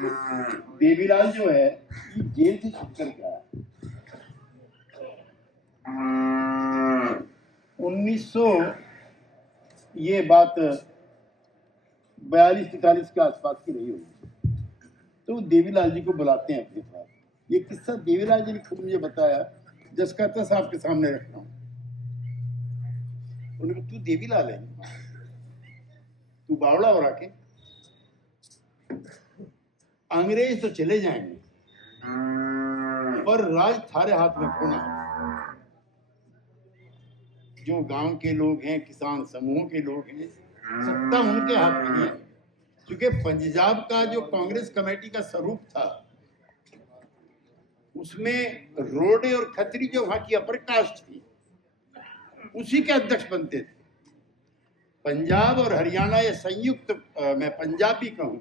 देवीलाल जो है ये जेल से छूट कर गया। 1900 ये बात 42-43 के आसपास की रही होगी। तो देवीलाल जी को बुलाते हैं अपने पास। ये किस्सा देवीलाल जी ने खुद मुझे बताया, जिसका तस आपके सामने रख रहा हूँ। उन्होंने कहा, तू देवीलाल है, तू बावड़ा हो रहा के, अंग्रेज तो चले जाएंगे पर राज थारे हाथ में खोना है। जो गांव के लोग हैं, किसान समूहों के लोग हैं, सत्ता उनके हाथ में है। क्योंकि पंजाब का जो कांग्रेस कमेटी का स्वरूप था, उसमें रोडे और खत्री जो वहां की अपर कास्ट थी, उसी के अध्यक्ष बनते थे। पंजाब और हरियाणा ये संयुक्त, मैं पंजाबी कहूं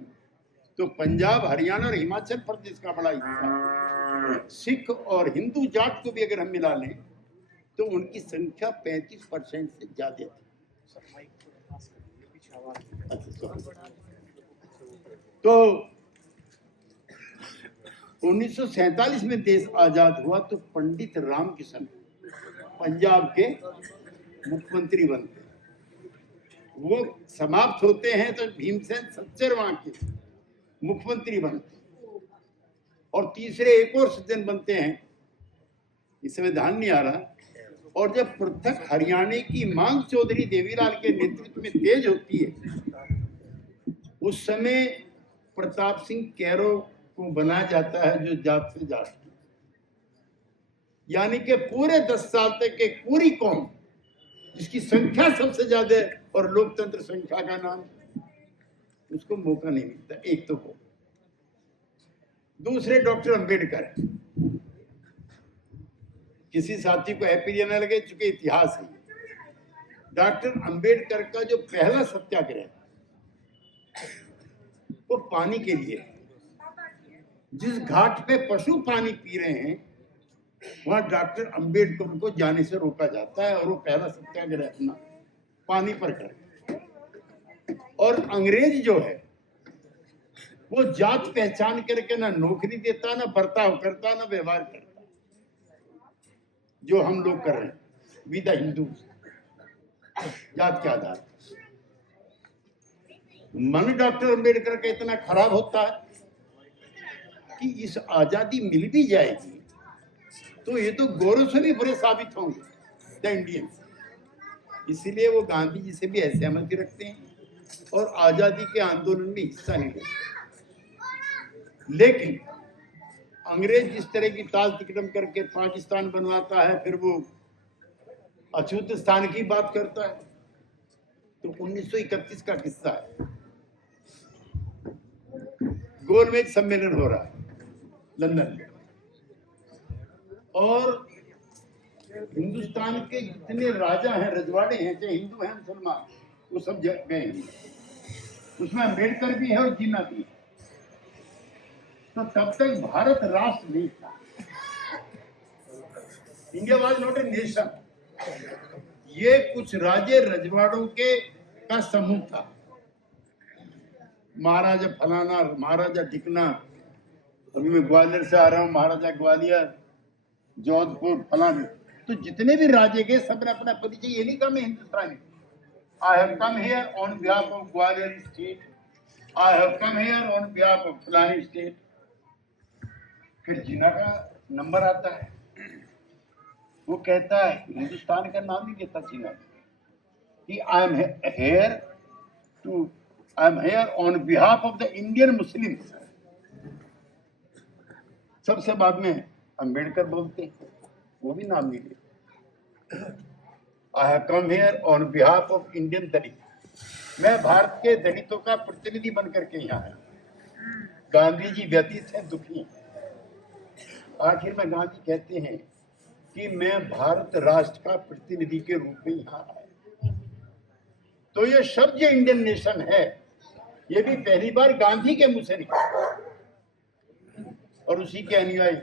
तो पंजाब, हरियाणा और हिमाचल प्रदेश का बड़ा हिस्सा, सिख और हिंदू जाट को भी अगर हम मिला लें तो उनकी संख्या 35% से ज्यादा थी। तो 1947 में देश आजाद हुआ तो पंडित रामकिशन पंजाब के मुख्यमंत्री बनते। वो समाप्त होते हैं तो भीमसेन सच्चर वहां के मुख्यमंत्री बनते, और तीसरे एक और सज्जन बनते हैं, इस समय ध्यान नहीं आ रहा। और जब पृथक हरियाणा की मांग चौधरी देवीलाल के नेतृत्व में तेज होती है, उस समय प्रताप सिंह कैरो को बनाया जाता है, जो जात से जात, यानी कि पूरे 10 साल तक एक पूरी कौम जिसकी संख्या सबसे ज्यादा है और लोकतंत्र संख्या का नाम, उसको मौका नहीं मिलता। एक तो वो, दूसरे डॉक्टर अंबेडकर, किसी साथी को हैप्पी न लगे, चूंकि इतिहास है। डॉक्टर अंबेडकर का जो पहला सत्याग्रह वो पानी के लिए, जिस घाट पे पशु पानी पी रहे हैं वहां डॉक्टर अंबेडकर को जाने से रोका जाता है, और वो पहला सत्याग्रह अपना पानी पर करते। और अंग्रेज जो है वो जात पहचान करके ना नौकरी देता, ना बर्ताव करता, ना व्यवहार करता, जो हम लोग कर रहे हैं विद द हिंदू, जात के आधार। मन डॉक्टर अंबेडकर का इतना खराब होता है कि इस आजादी मिल भी जाएगी तो ये तो गौरव से भी बुरे साबित होंगे द इंडियंस। इसलिए वो गांधी जी से भी असहमति रखते हैं और आजादी के आंदोलन में हिस्सा नहीं लेते। लेकिन अंग्रेज जिस तरह की ताल तिकड़म करके पाकिस्तान बनवाता है, फिर वो अछूत स्थान की बात करता है। तो 1931 का किस्सा है, गोलमेज सम्मेलन हो रहा है लंदन में, और हिंदुस्तान के जितने राजा हैं, रजवाड़े हैं, चाहे हिंदू हैं मुसलमान, वो सब गए हैं। उसमें अम्बेडकर भी है और जिन्ना भी है। तो तब तक भारत राष्ट्र नहीं था, India was not a nation. ये कुछ राजे रजवाड़ों के का समूह था, महाराजा फलाना, महाराजा टिकना, अभी मैं ग्वालियर से आ रहा हूँ, महाराजा ग्वालियर, जोधपुर, फलाने। तो जितने भी राजे के सबने अपना परिचय ये नहीं कहा मैं हिंदुस्तानी, I have come here on behalf of Gwalior state, I have come here on behalf of फलानी स्टेट। फिर जिना का नंबर आता है, वो कहता है, हिंदुस्तान का नाम नहीं देता जिना, कि I am here on behalf of the Indian Muslims. सबसे बाद में अंबेडकर बोलते हैं, वो भी नाम नहीं लेते। I have come here on behalf of Indian Dalit, मैं भारत के दलितों का प्रतिनिधि बनकर के यहाँ आया। गांधी जी व्यतीत है, दुखी हैं। आखिर में गांधी कहते हैं कि मैं भारत राष्ट्र का प्रतिनिधि के रूप में यहाँ आया। तो ये शब्द जो इंडियन नेशन है, ये भी पहली बार गांधी के मुंह से निकला, और उसी के अनुयायी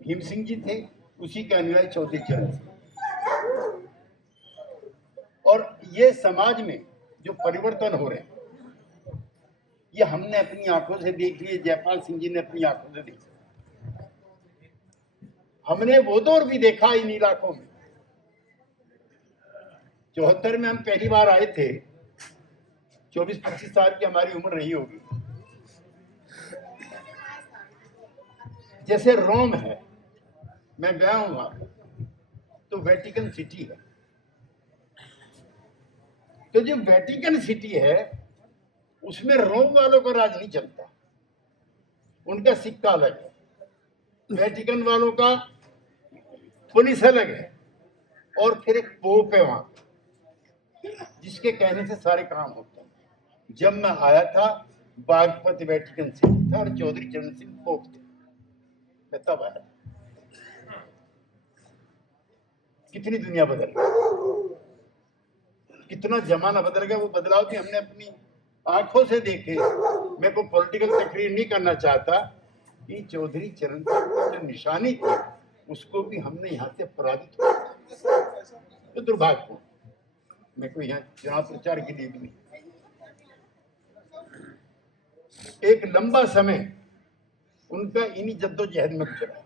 भीम सिंह जी थे, उसी के अनुयायी चौधरी चरण सिंह। और ये समाज में जो परिवर्तन हो रहे हैं, ये हमने अपनी आंखों से देख लिए, जयपाल सिंह जी ने अपनी आंखों से देखी। हमने वो दौर भी देखा इन इलाकों में। 74 में हम पहली बार आए थे, 24-25 साल की हमारी उम्र रही होगी। जैसे रोम है, मैं गया हूं वहां, तो वेटिकन सिटी है। तो जो वेटिकन सिटी है उसमें रोम वालों का राज नहीं चलता, उनका सिक्का अलग है। वेटिकन वालों का पुलिस अलग है, और फिर एक पोप है वहां, जिसके कहने से सारे काम होते हैं। जब मैं आया था, बागपत वेटिकन सिटी था और चौधरी चरण सिंह पोप थे, मैं तब आया। कितनी दुनिया बदल गई, कितना जमाना बदल गया। वो बदलाव भी हमने अपनी आंखों से देखे। मैं कोई पॉलिटिकल तकरीर नहीं करना चाहता कि चौधरी चरण सिंह की जो निशानी थी उसको भी हमने यहाँ से पराजित किया। तो दुर्भाग्यपूर्ण, मैं कोई यहाँ चुनाव प्रचार के लिए भी नहीं। एक लंबा समय उनका इन्हीं जद्दोजहद में गुजरा।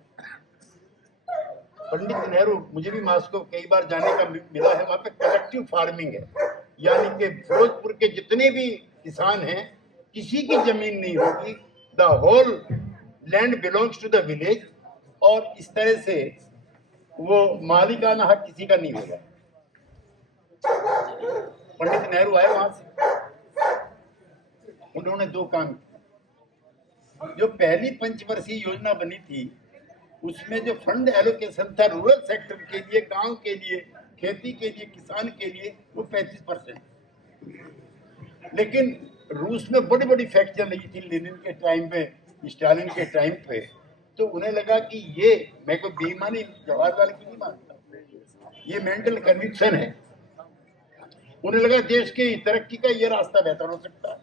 पंडित नेहरू, मुझे भी मास्को कई बार जाने का मिला है, वहां पे कलेक्टिव फार्मिंग है, यानी कि फिरोजपुर के जितने भी किसान हैं किसी की जमीन नहीं होगी, the whole land belongs to the village, और इस तरह से वो मालिकाना हक किसी का नहीं होगा। पंडित नेहरू आए वहां से, उन्होंने दो काम किए। जो पहली पंचवर्षीय योजना बनी थी उसमें जो फंड एलोकेशन था रूरल सेक्टर के लिए, गांव के लिए, खेती के लिए, किसान के लिए, वो 35%। लेकिन रूस में बड़ी बड़ी फैक्ट्रियां लगी थी लेनिन के टाइम पे, स्टालिन के टाइम पे, तो उन्हें लगा कि ये, मैं कोई बेईमानी जवाहरलाल की नहीं मानता, ये मेंटल कन्विक्शन है। उन्हें लगा देश की तरक्की का ये रास्ता बेहतर हो सकता है।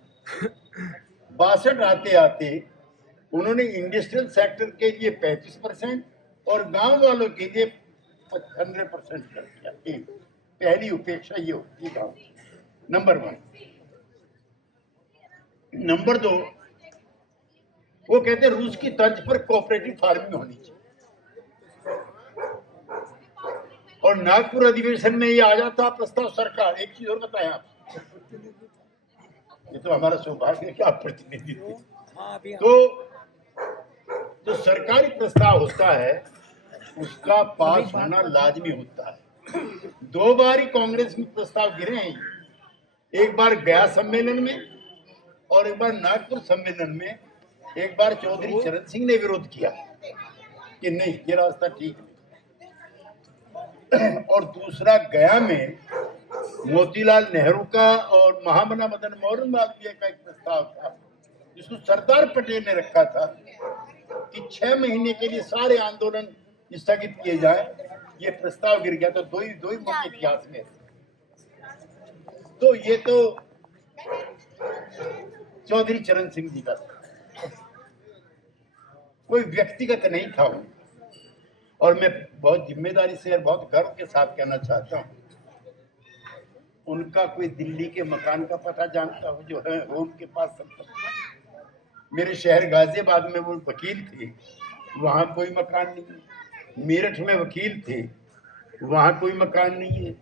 62 आते आते उन्होंने इंडस्ट्रियल सेक्टर के लिए 35% और गांव वालों के लिए 100% कर दिया। पहली उपेक्षा ये होती है गांव। नंबर 1। नंबर 2, वो कहते हैं रूस की तर्ज पर कोऑपरेटिव फार्मिंग होनी चाहिए। और नागपुर अधिवेशन में ये आ जाता प्रस्ताव सरकार। एक चीज और बताएं आप, ये तो हमारा सौभाग्य है कि आप प्रतिनिधि थे। तो सरकारी प्रस्ताव होता है उसका पास होना लाजमी होता है। 2 बार ही कांग्रेस में प्रस्ताव गिरे हैं, एक बार गया सम्मेलन में और एक बार नागपुर सम्मेलन में। एक बार चौधरी चरण सिंह ने विरोध किया कि नहीं, ये रास्ता ठीक नहीं। और दूसरा गया में मोतीलाल नेहरू का और महामना मदन मोहन मालवीय का एक प्रस्ताव था, जिसको सरदार पटेल ने रखा था कि 6 महीने के लिए सारे आंदोलन स्थगित किए जाए। ये प्रस्ताव गिर गया। तो दो ही मुद्दे इतिहास में। तो ये तो चौधरी चरण सिंह जी का कोई व्यक्तिगत नहीं था उनका। और मैं बहुत जिम्मेदारी से और बहुत गर्व के साथ कहना चाहता हूँ, उनका कोई दिल्ली के मकान का पता जानता हो जो है होम के पास संपत्ति। मेरे शहर गाजियाबाद में वो वकील थे, वहां कोई मकान नहीं है। मेरठ में वकील थे, वहां कोई मकान नहीं है।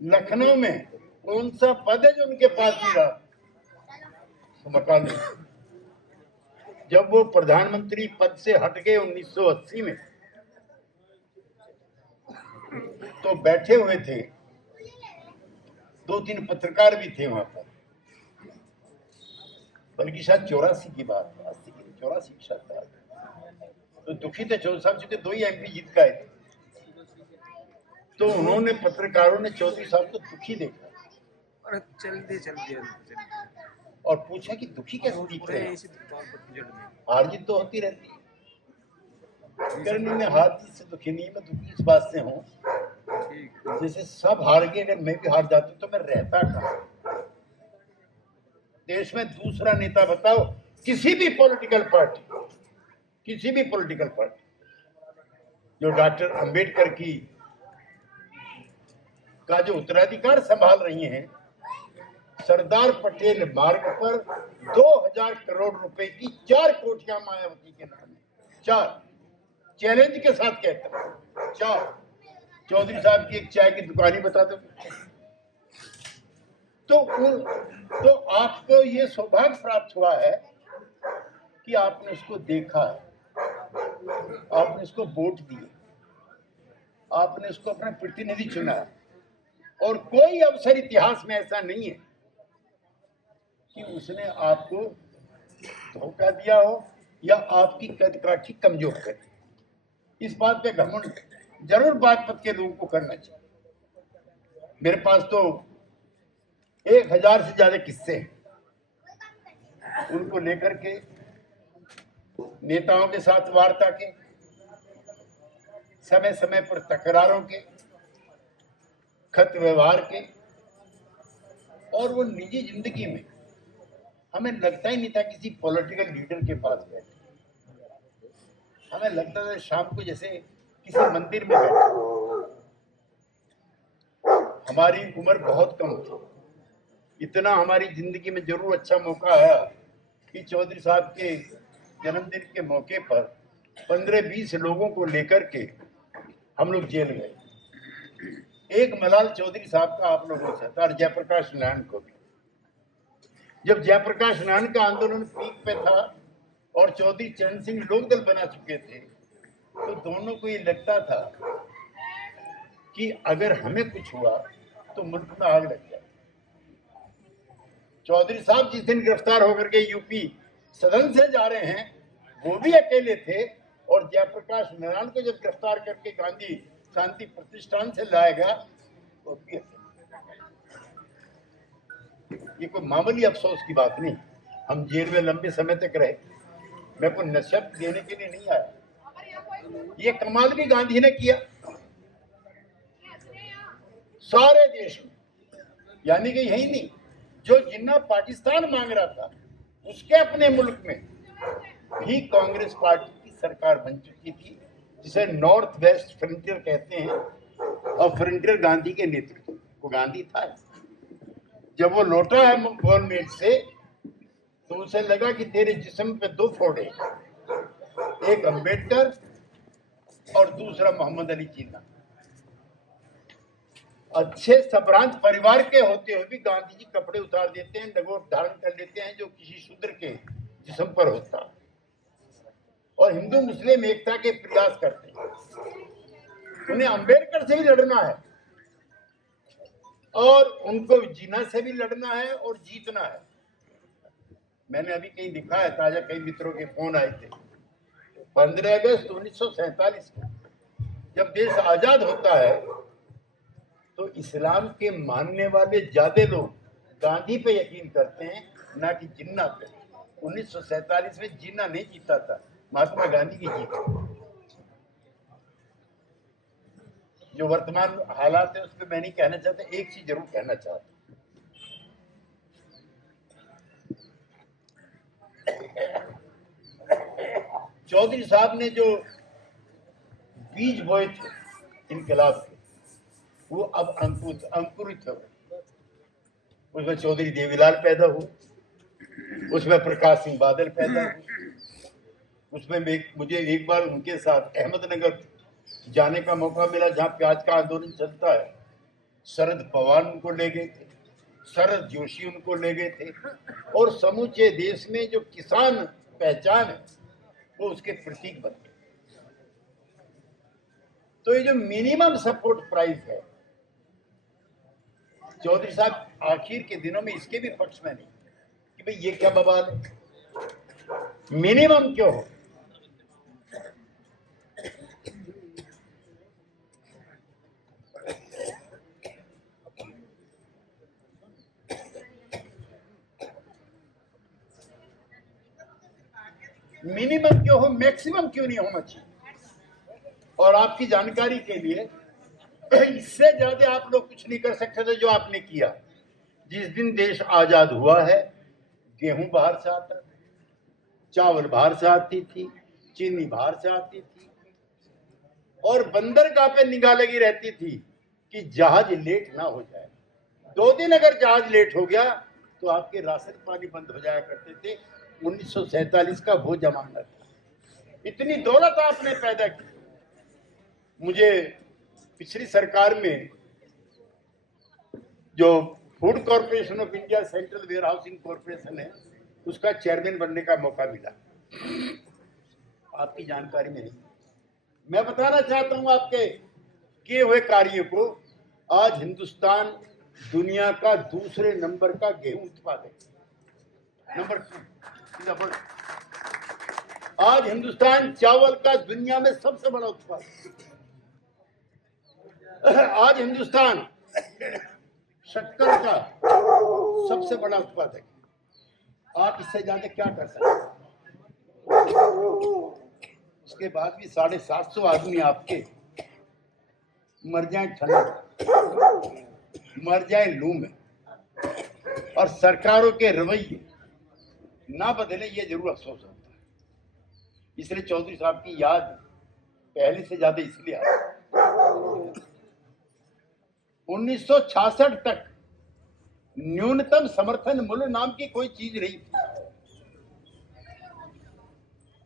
लखनऊ में कौन सा पद है जो उनके पास नहीं रहा, तो मकान नहीं। जब वो प्रधानमंत्री पद से हट गए 1980 में, तो बैठे हुए थे 2-3 पत्रकार भी थे वहां पर, बल्कि शायद 84 की बात है, 80 की 84 की शायद बात है। तो दुखी थे चौधरी साहब, चूंकि 2 ही MP जीत गए थे। तो उन्होंने, पत्रकारों ने चौधरी साहब को दुखी देखा और पूछा कि दुखी कैसे दिख रहे हैं, हार जीत तो होती रहती है। करने में हार जीत से दुखी नहीं, मैं दुखी इस बात से हूँ जैसे सब हार गए, अगर मैं भी हार जाती तो मैं रहता कहाँ। देश में दूसरा नेता बताओ, किसी भी पॉलिटिकल पार्टी जो डॉक्टर अंबेडकर की का जो उत्तराधिकार संभाल रही हैं, सरदार पटेल मार्ग पर 2000 करोड़ रुपए की 4 कोठियां मायावती के नाम है। 4 चैलेंज के साथ कहता हूं, 4। चौधरी साहब की एक चाय की दुकान ही बता दो। तो आपको ये सौभाग्य प्राप्त हुआ है कि आपने उसको देखा है, आपने उसको वोट दिए, आपने उसको अपना प्रतिनिधि चुना है। और कोई अवसर इतिहास में ऐसा नहीं है कि उसने आपको धोखा दिया हो या आपकी कदकाठी कमजोर कर। इस बात पे घमंड जरूर बागपत के लोगों को करना चाहिए। मेरे पास तो 1000 से ज्यादा किस्से हैं उनको लेकर के, नेताओं के साथ वार्ता के, समय समय पर तकरारों के, खत व्यवहार के। और वो निजी जिंदगी में हमें लगता ही नहीं था किसी पॉलिटिकल लीडर के पास बैठे, हमें लगता था शाम को जैसे किसी मंदिर में बैठे। हमारी उम्र बहुत कम थी, इतना हमारी जिंदगी में जरूर अच्छा मौका आया कि चौधरी साहब के जन्मदिन के मौके पर 15-20 लोगों को लेकर के हम लोग जेल गए। एक मलाल चौधरी साहब का आप लोगों से था और जयप्रकाश नारायण को भी। जब जयप्रकाश नारायण का आंदोलन पीक पे था और चौधरी चरण सिंह लोकदल बना चुके थे, तो दोनों को ये लगता था कि अगर हमें कुछ हुआ तो मुल्क में आग लग जाए। चौधरी साहब जिस दिन गिरफ्तार होकर के यूपी सदन से जा रहे हैं, वो भी अकेले थे। और जयप्रकाश नारायण को जब गिरफ्तार करके गांधी शांति प्रतिष्ठान से लाया गया, तो ये कोई मामूली अफसोस की बात नहीं। हम जेल में लंबे समय तक रहे, मैं कोई नशब देने के लिए नहीं आया। ये कमाल भी गांधी ने किया सारे देश में, यानी कि यही नहीं, जो जिन्ना पाकिस्तान मांग रहा था उसके अपने मुल्क में भी कांग्रेस पार्टी की सरकार बन चुकी थी, जिसे नॉर्थ वेस्ट फ्रंटियर कहते हैं। और फ्रंटियर गांधी के नेतृत्व को गांधी था। जब वो लौटा है गवर्नमेंट से, तो उसे लगा कि तेरे जिस्म पे 2 फोड़े, एक अंबेडकर और दूसरा मोहम्मद अली जिन्ना। अच्छे संभ्रांत परिवार के होते हुए भी गांधी जी कपड़े उतार देते हैं, लंगोट धारण कर लेते हैं, जो किसी शूद्र के जिस्म पर होता, और हिंदू मुस्लिम एकता के प्रयास करते हैं। उन्हें अंबेडकर से भी लड़ना है और उनको जिन्ना से भी लड़ना है और जीतना है। मैंने अभी कहीं लिखा है, ताजा कई मित्रों के फोन आए थे, 15 अगस्त 1947 को जब देश आजाद होता है, तो इस्लाम के मानने वाले ज्यादा लोग गांधी पे यकीन करते हैं, ना कि जिन्ना पे। 1947 में जिन्ना नहीं जीता था, महात्मा गांधी की जीत। जो वर्तमान हालात है उस पर मैं नहीं कहना चाहता, एक चीज जरूर कहना चाहता। चौधरी साहब ने जो बीज बोए थे इनकलाब के, वो अब अंकुरित हो गए। उसमें चौधरी देवीलाल पैदा हुए, उसमें प्रकाश सिंह बादल पैदा हुए, उसमें मुझे एक बार उनके साथ अहमदनगर जाने का मौका मिला, जहां प्याज का आंदोलन चलता है। शरद पवार उनको ले गए थे, शरद जोशी उनको ले गए थे, और समूचे देश में जो किसान पहचान है वो उसके प्रतीक बन गए। तो ये जो मिनिमम सपोर्ट प्राइस है, चौधरी साहब आखिर के दिनों में इसके भी पक्ष में नहीं कि भाई ये क्या बवाल है, मिनिमम क्यों हो। मिनिमम क्यों हो, मैक्सिमम क्यों नहीं होना चाहिए। और आपकी जानकारी के लिए, इससे ज्यादा आप लोग कुछ नहीं कर सकते थे जो आपने किया। जिस दिन देश आजाद हुआ है, गेहूं बाहर से आता था, चावल बाहर से आती थी, चीनी बाहर से आती थी, और बंदरगाह पे निगाह लगी रहती थी कि जहाज लेट ना हो जाए। 2 दिन अगर जहाज लेट हो गया तो आपके राशन पानी बंद हो जाया करते थे। 1947 का वो जमाना था। इतनी दौलत आपने पैदा की। मुझे पिछली सरकार में जो Food Corporation of India Central Warehousing Corporation है, उसका चेयरमैन बनने का मौका मिला। आपकी जानकारी में नहीं। मैं बताना चाहता हूं आपके किए हुए कार्य को। आज हिंदुस्तान दुनिया का दूसरे नंबर का गेहूं उत्पादक, नंबर 2। आज हिंदुस्तान चावल का दुनिया में सबसे बड़ा उत्पादक। आज हिंदुस्तान शक्कर का सबसे बड़ा उत्पादक। आप इससे ज्यादा क्या कर सकते हैं? उसके बाद भी 750 आदमी आपके मर जाए ठंड, मर जाए लू में, और सरकारों के रवैये ना बदले, ये जरूर अफसोस होता है। इसलिए चौधरी साहब की याद पहले से ज्यादा इसलिए आ 1966 तक न्यूनतम समर्थन मूल्य नाम की कोई चीज नहीं थी,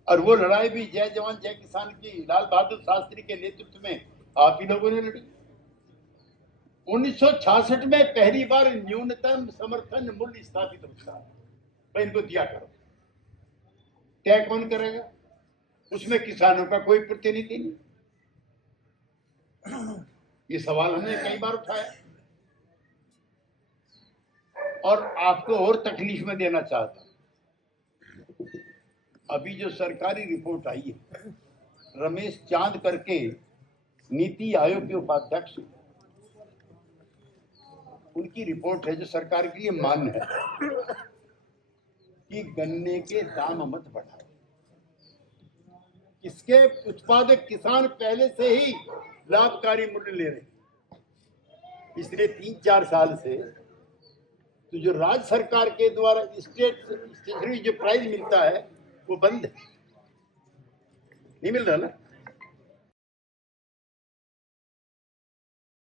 और वो लड़ाई भी जय जवान जय किसान की लाल बहादुर शास्त्री के नेतृत्व में आप ही लोगों ने लड़ी। 1966 में पहली बार न्यूनतम समर्थन मूल्य स्थापित होता है। भाई इनको दिया करो। तय कौन करेगा? उसमें किसानों का कोई प्रतिनिधि नहीं। ये सवाल हमने कई बार उठाया, और आपको और तकलीफ में देना चाहता हूं। अभी जो सरकारी रिपोर्ट आई है, रमेश चांद करके नीति आयोग के उपाध्यक्ष, उनकी रिपोर्ट है जो सरकार के लिए मान्य है कि गन्ने के दाम मत बढ़ाओ। इसके उत्पादक किसान पहले से ही लाभकारी मूल्य ले रहे, इसलिए 3-4 साल से तो जो राज्य सरकार के द्वारा स्टेशनरी जो प्राइस मिलता है वो बंद है, नहीं मिल रहा ना।